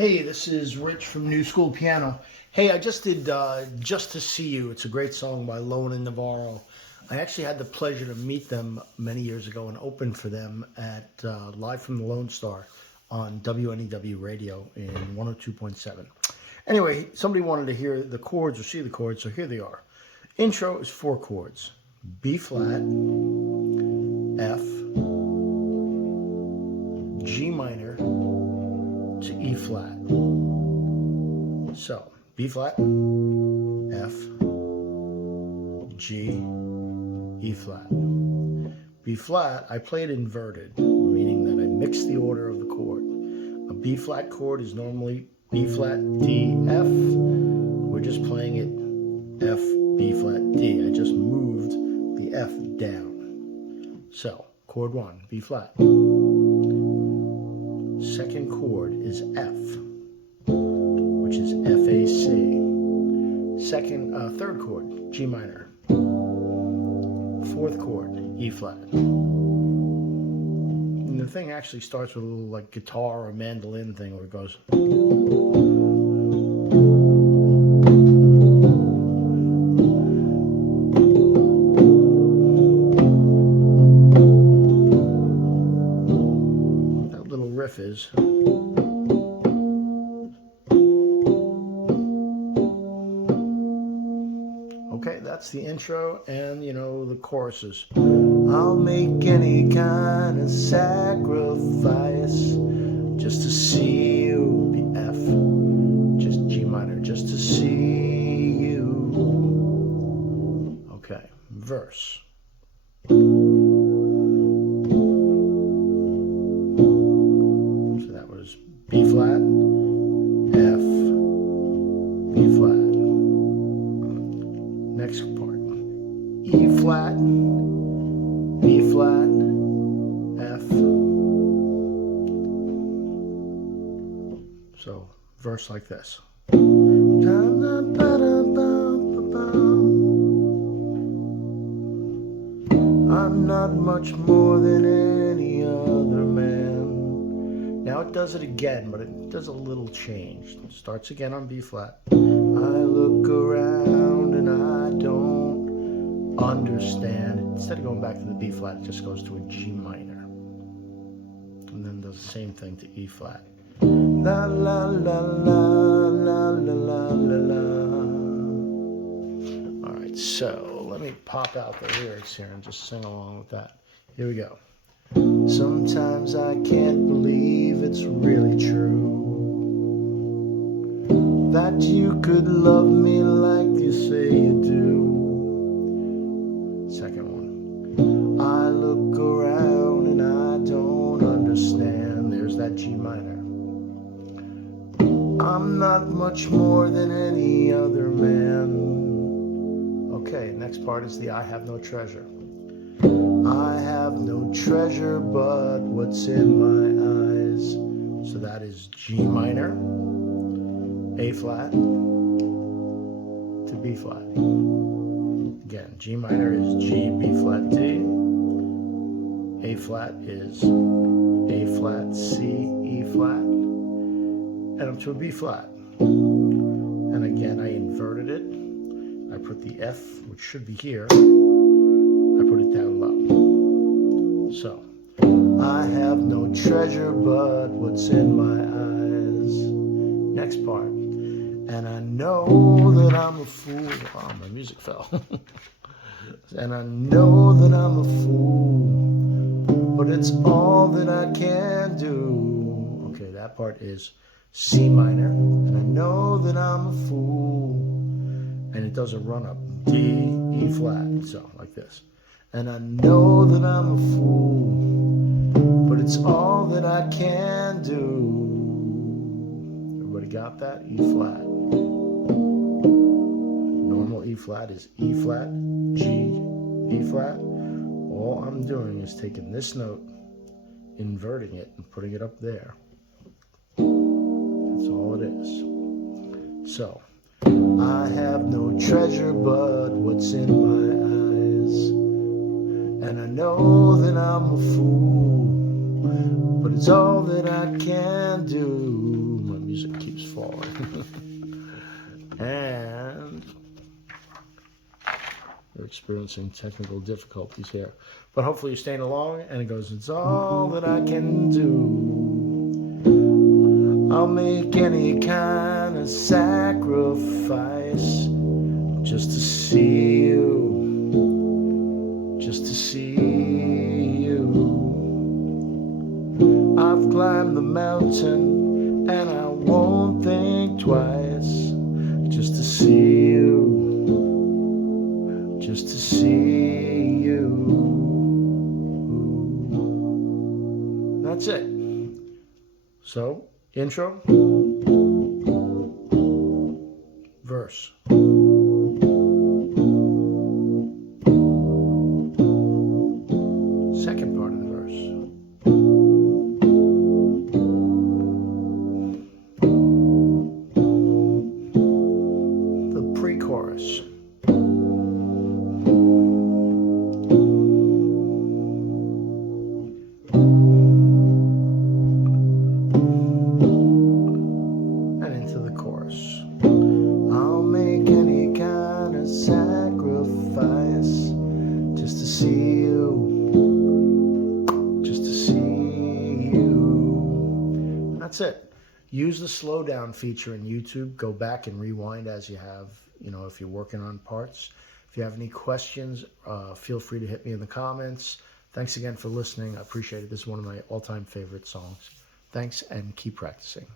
Hey, this is Rich from Newschoolpiano. Hey, I just did Just to See You. It's a great song by Lowen and Navarro. I actually had the pleasure to meet them many years ago and open for them at Live from the Lone Star on WNEW radio in 102.7. Anyway, somebody wanted to hear the chords or see the chords, so here they are. Intro is 4 chords. B flat, F, G minor, to E flat. So B flat, F, G, E flat. B flat, I played inverted, meaning that I mixed the order of the chord. A B flat chord is normally B flat, D, F. We're just playing it F, B flat, D. I just moved the F down. So chord 1, B flat. Second chord is F, which is F, A, C. Third chord, G minor. Fourth chord, E flat. And the thing actually starts with a little like guitar or mandolin thing where it goes. That little riff is. Okay, that's the intro, and the choruses. I'll make any kind of sacrifice just to see you. Be F, just G minor, just to see you. Okay, verse. So that was B flat, F, B flat. Next part, E flat, B flat, F. So verse like this. I'm not much more than any other man. Now it does it again, but it does a little change. It starts again on B flat. I look around and I don't understand. Instead of going back to the B flat, it just goes to a G minor. And then does the same thing to E flat. La la la la la la la la la. All right, so let me pop out the lyrics here and just sing along with that. Here we go. Sometimes I can't believe it's really true that you could love me like you say you do. Second one. I look around and I don't understand. There's that G minor. I'm not much more than any other man. Okay, next part is the I have no treasure. I have no treasure but what's in my eyes. So that is G minor, A flat to B flat. Again, G minor is G, B flat, D. A flat is A flat, C, E flat. And up to a B flat. And again, I inverted it. I put the F, which should be here, I put it down low. So, I have no treasure but what's in my eyes. Next part. And I know that I'm a fool. Oh, my music fell. And I know that I'm a fool, but it's all that I can do. Okay, that part is C minor. And I know that I'm a fool. And it does a run up. D, E flat. So, like this. And I know that I'm a fool, but it's all that I can do. Everybody got that? E flat. Normal E flat is E flat, G, E flat. All I'm doing is taking this note, inverting it, and putting it up there. That's all it is. So, I have no treasure but what's in my eyes. And I know that I'm a fool, but it's all that I can do. My music. experiencing technical difficulties here. But hopefully you're staying along, and it goes, it's all that I can do. I'll make any kind of sacrifice just to see you, just to see you. I've climbed the mountain and I won't think twice, just to see you, just to see you. That's it. So, intro, verse. Second part of the verse. The pre-chorus. And into the chorus. I'll make any kind of sacrifice just to see you. That's it. Use the slowdown feature in YouTube. Go back and rewind as you have, if you're working on parts. If you have any questions, feel free to hit me in the comments. Thanks again for listening. I appreciate it. This is one of my all-time favorite songs. Thanks, and keep practicing.